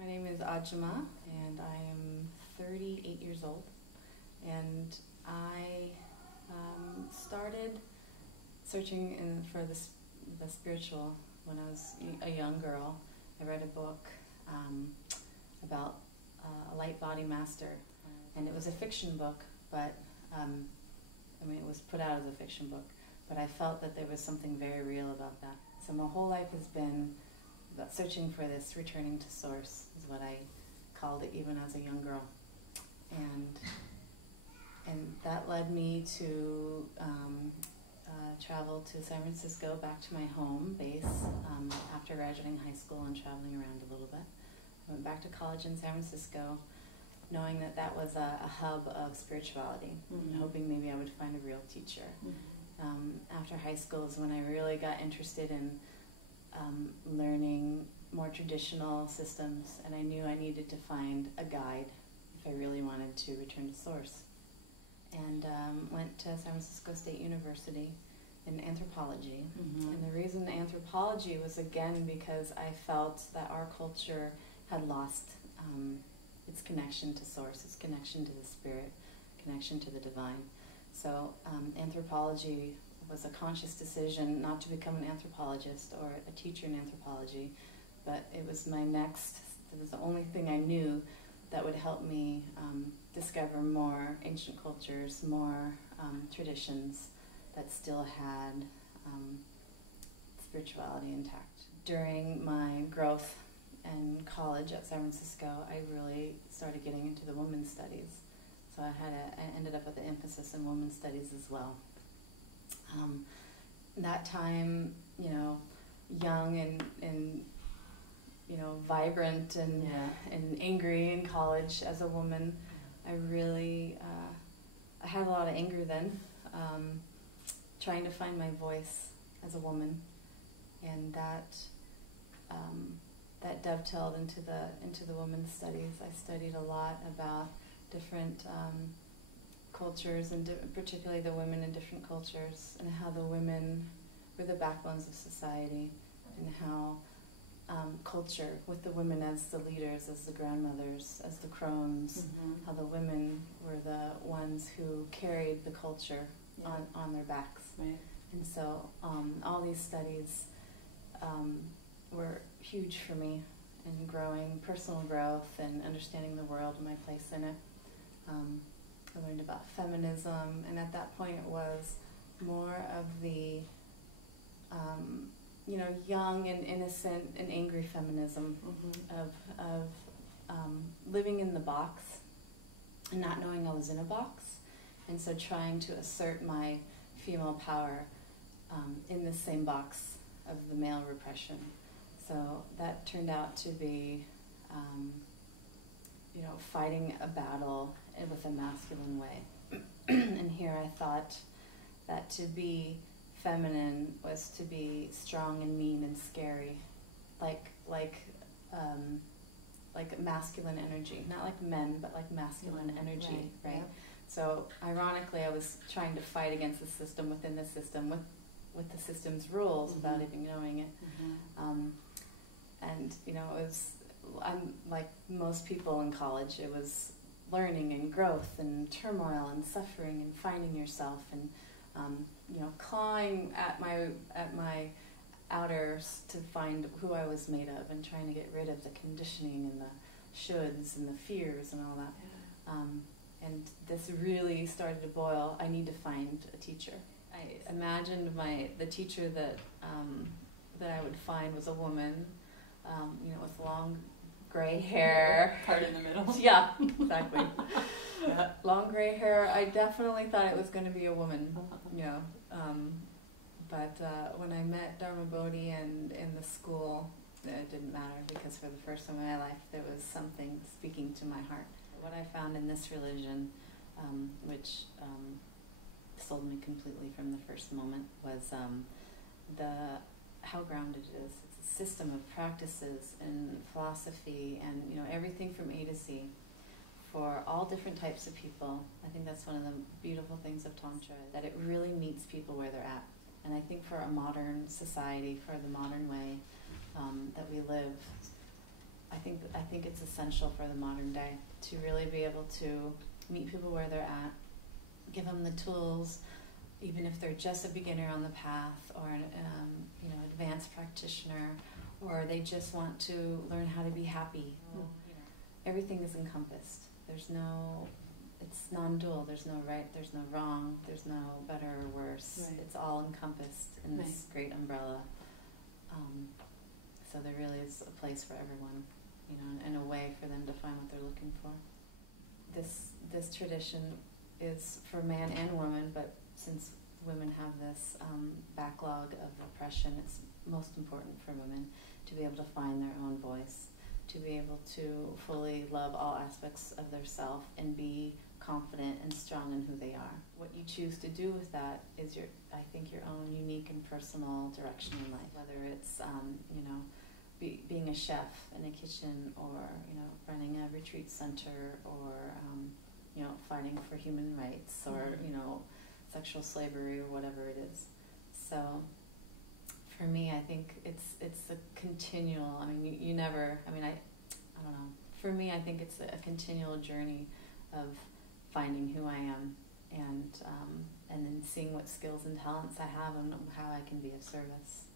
My name is Ajima, and I am 38 years old. And I started searching for the spiritual when I was a young girl. I read a book about a light body master, and it was a fiction book, but it was put out as a fiction book, but I felt that there was something very real about that. So my whole life has been about searching for this, returning to source is what I called it even as a young girl. And that led me to travel to San Francisco, back to my home base after graduating high school and traveling around a little bit. I went back to college in San Francisco, knowing that that was a hub of spirituality, and hoping maybe I would find a real teacher. After high school is when I really got interested in learning more traditional systems, and I knew I needed to find a guide if I really wanted to return to source. And went to San Francisco State University in anthropology. And the reason anthropology was, again, because I felt that our culture had lost its connection to source, its connection to the spirit, connection to the divine. So anthropology was a conscious decision not to become an anthropologist or a teacher in anthropology, but it was the only thing I knew that would help me discover more ancient cultures, more traditions that still had spirituality intact. During my growth in college at San Francisco, I really started getting into the women's studies. So I ended up with an emphasis in women's studies as well. That time, young and vibrant and angry in college as a woman, I really I had a lot of anger then, trying to find my voice as a woman, and that dovetailed into the women's studies. I studied a lot about different cultures, and particularly the women in different cultures, and how the women were the backbones of society, and how culture, with the women as the leaders, as the grandmothers, as the crones, how the women were the ones who carried the culture on their backs. Right. And so all these studies were huge for me in growing, personal growth, and understanding the world and my place in it. I learned about feminism, and at that point it was more of the young and innocent and angry feminism of living in the box and not knowing I was in a box, and so trying to assert my female power in the same box of the male repression. So that turned out to be fighting a battle with a masculine way. And here I thought that to be feminine was to be strong and mean and scary, like masculine energy, not like men, but like masculine energy, right? Yeah. So ironically, I was trying to fight against the system within the system with the system's rules without even knowing it. And I'm like most people in college, it was learning and growth and turmoil and suffering and finding yourself and clawing at my outers to find who I was made of, and trying to get rid of the conditioning and the shoulds and the fears and all that. And this really started to boil. I need to find a teacher. I imagined the teacher that I would find was a woman, with long gray hair. Part in the middle. Yeah, exactly. Long gray hair. I definitely thought it was going to be a woman, but when I met Dharma Bodhi and in the school, it didn't matter, because for the first time in my life there was something speaking to my heart. What I found in this religion, which sold me completely from the first moment, was how grounded it is. It's a system of practices and philosophy and everything from A to Z for all different types of people. I think that's one of the beautiful things of Tantra, that it really meets people where they're at. And I think for a modern society, for the modern way that we live, I think it's essential for the modern day to really be able to meet people where they're at, give them the tools, even if they're just a beginner on the path, or an advanced practitioner, or they just want to learn how to be happy. Everything is encompassed. It's non-dual. There's no right, there's no wrong, there's no better or worse. Right. It's all encompassed in this great umbrella. So there really is a place for everyone, and a way for them to find what they're looking for. This tradition is for man and woman, but since women have this backlog of oppression, it's most important for women to be able to find their own voice, to be able to fully love all aspects of their self and be confident and strong in who they are. What you choose to do with that is your own unique and personal direction in life. Whether it's being a chef in a kitchen, or running a retreat center, or fighting for human rights, or sexual slavery, or whatever it is. So for me, I think it's a continual. I don't know. For me, I think it's a continual journey of finding who I am, and then seeing what skills and talents I have and how I can be of service.